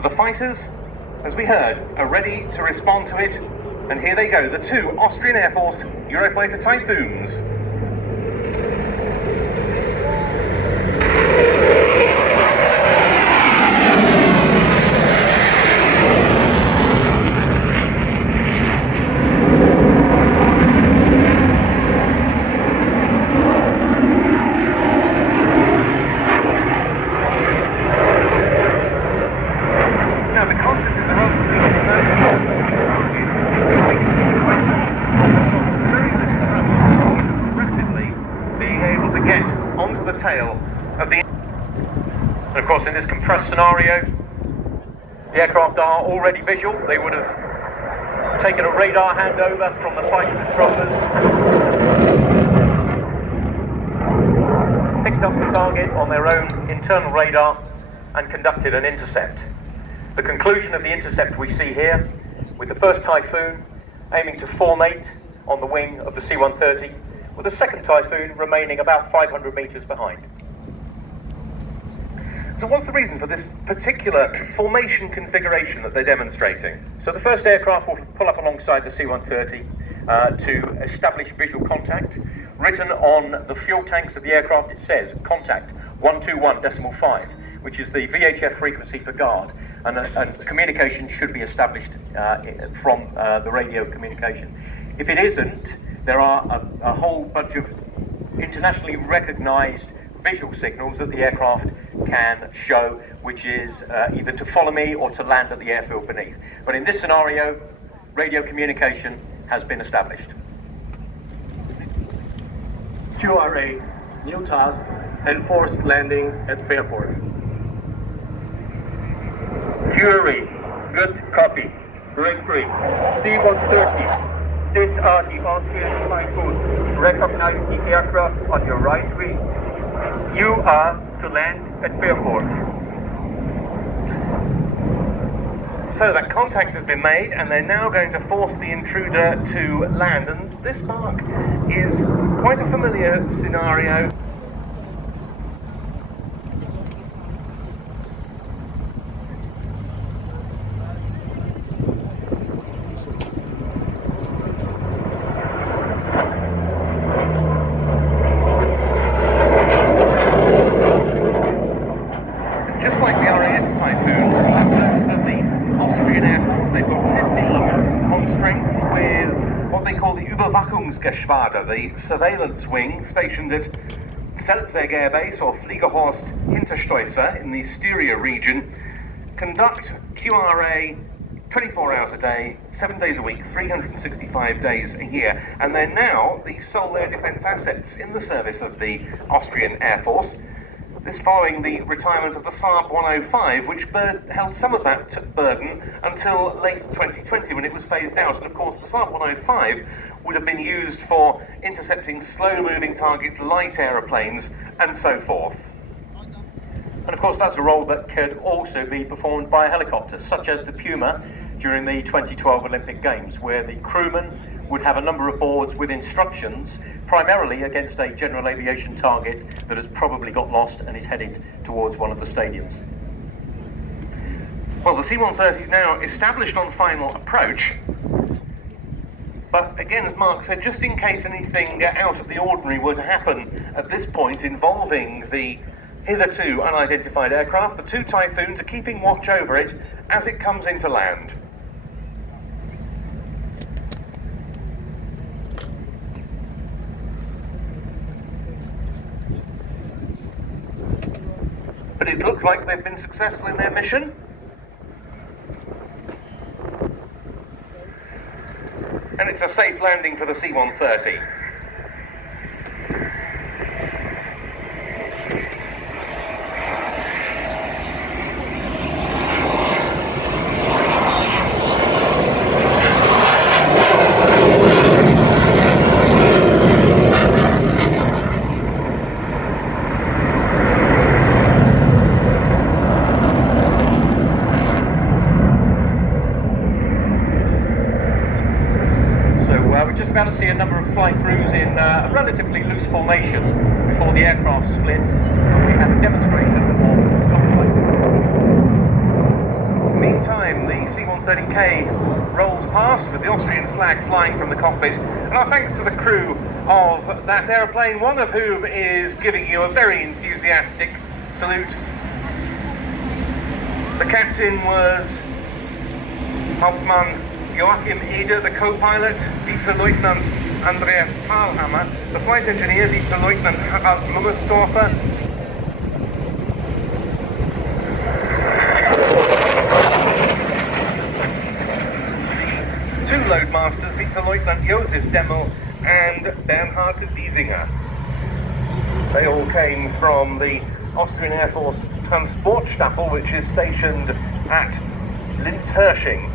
But the fighters, as we heard, are ready to respond to it, and here they go, the two Austrian Air Force Eurofighter Typhoons. Onto the tail of the... And of course, in this compressed scenario, the aircraft are already visual. They would have taken a radar handover from the flight controllers, picked up the target on their own internal radar and conducted an intercept. The conclusion of the intercept we see here, with the first Typhoon aiming to formate on the wing of the C-130, with the second Typhoon remaining about 500 metres behind. So what's the reason for this particular formation configuration that they're demonstrating? So the first aircraft will pull up alongside the C-130 to establish visual contact. Written on the fuel tanks of the aircraft, it says contact 121.5, which is the VHF frequency for guard, and communication should be established from the radio communication. If it isn't, there are a whole bunch of internationally recognised visual signals that the aircraft can show, which is either to follow me or to land at the airfield beneath. But in this scenario, radio communication has been established. QRA, new task, enforced landing at Fairport. QRA, good copy. Break free. C130. These are the Austrian Typhoons. Recognize the aircraft on your right wing. You are to land at Fairport. So that contact has been made, and they're now going to force the intruder to land. And this, Mark, is quite a familiar scenario. Just like the riat Typhoons, those are the Austrian Air Force. They've got 15 on strength with what they call the Überwachungsgeschwader, the surveillance wing stationed at Zeltweg Air Base or Fliegerhorst Hinterstoiser in the Styria region, conduct QRA 24 hours a day, 7 days a week, 365 days a year, and they're now the sole air defence assets in the service of the Austrian Air Force. This following the retirement of the Saab 105, which held some of that burden until late 2020 when it was phased out. And of course the Saab 105 would have been used for intercepting slow-moving targets, light aeroplanes, and so forth. And of course that's a role that could also be performed by a helicopter, such as the Puma during the 2012 Olympic Games, where the crewman would have a number of boards with instructions, primarily against a general aviation target that has probably got lost and is headed towards one of the stadiums. Well, the C-130 is now established on final approach, but again, as Mark said, just in case anything out of the ordinary were to happen at this point involving the hitherto unidentified aircraft, the two Typhoons are keeping watch over it as it comes into land. But it looks like they've been successful in their mission. And it's a safe landing for the C-130. We're just about to see a number of fly-throughs in a relatively loose formation before the aircraft split. We had a demonstration of dogfighting. Meantime, the C130K rolls past with the Austrian flag flying from the cockpit, and our thanks to the crew of that aeroplane, one of whom is giving you a very enthusiastic salute. The captain was Hauptmann Joachim Eder, the co-pilot, Vize-Leutnant Andreas Thalhammer, the flight engineer, Vize-Leutnant Harald Lummerstorfer, the two loadmasters, Vize-Leutnant Josef Demmel and Bernhard Wiesinger. They all came from the Austrian Air Force Transportstaffel, which is stationed at Linz-Hersching.